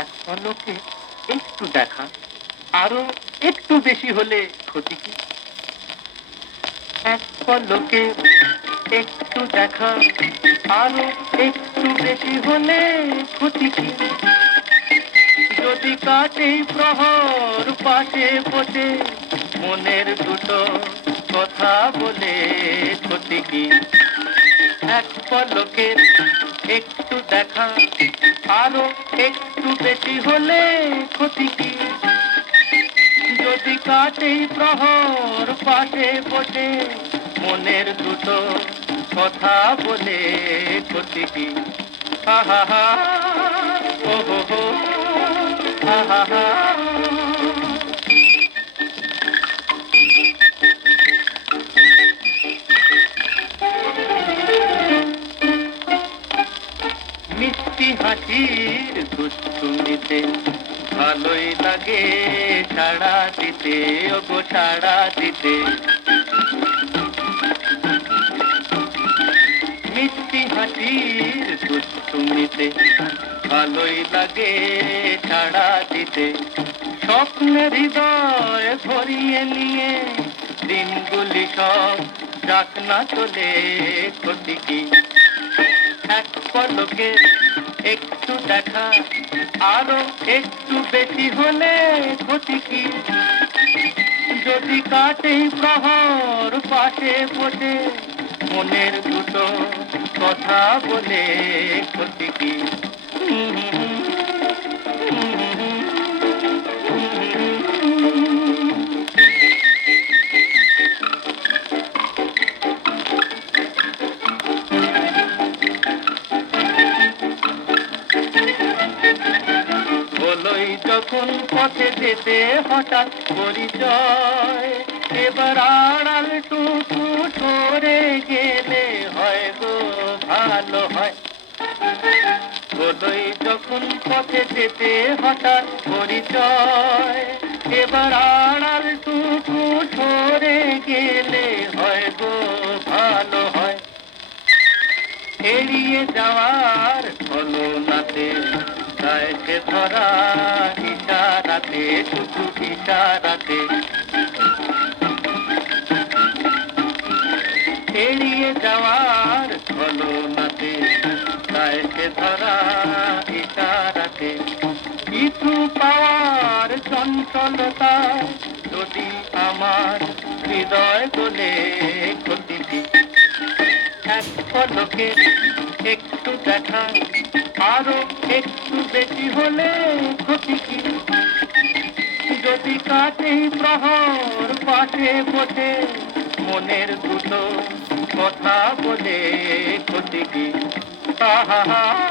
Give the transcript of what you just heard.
এক পলকে একটু দেখা, আরো একটু বেশি হলে ক্ষতি কি? এক পলকে একটু দেখা, আরো একটু বেশি হলে ক্ষতি কি? যদি কাটে প্রহর পাশে বসে মনের দুটো কথা বলে ক্ষতি কি? এক পলকে একটু দেখা, আরো একটু বেশি হলে ক্ষতি কি? যদি কাটে প্রহর পাশে বসে মনের দুটো কথা বলে ক্ষতি কি? হা হা, ও হো হো, হা হা। মিষ্টি হাসির দুষ্টুমিতে ভালোই লাগে ছাড়া দিতে, ওগো ছাড়া দিতে। মিষ্টি হাসির দুষ্টুমিতে ভালোই লাগে ছাড়া দিতে। স্বপ্নের হৃদয় ভরিয়ে নিয়ে দিনগুলি সব যাক না চলে ক্ষতি কি? এক পলকে একটু দেখা, আরো একটু বেশি হলে ক্ষতি কি? যদি কাটে প্রহর পাশে বসে মনের দুটো কথা বলে ক্ষতি কি? বলই যখন পথে যেতে হঠাৎ পরিচয়, এবার আড়াল টুকু সরে গেলে হয় গো ভালো হয়। বলই যখন পথে যেতে হঠাৎ পরিচয়, এবার আড়াল টুকু সরে গেলে হয় গো ভালো হয়। এড়িয়ে যাওয়ার হলো নাতে গায়ে ধরা ইশারাতে, শুধু ইশারাতে। এড়িয়ে যাওয়ার হলো নাতে গায়ে ধরা ইশারাতে। কিছু পাওয়ার চঞ্চলতা যদি আমার হৃদয় বলে ক্ষতি কি? এক পলকে একটু দেখা, আরো একটু বেশি হলে ক্ষতি কি? যদি কাটে প্রহর পাশে বসে মনের দুটো কথা বলে ক্ষতি কি? হা হা।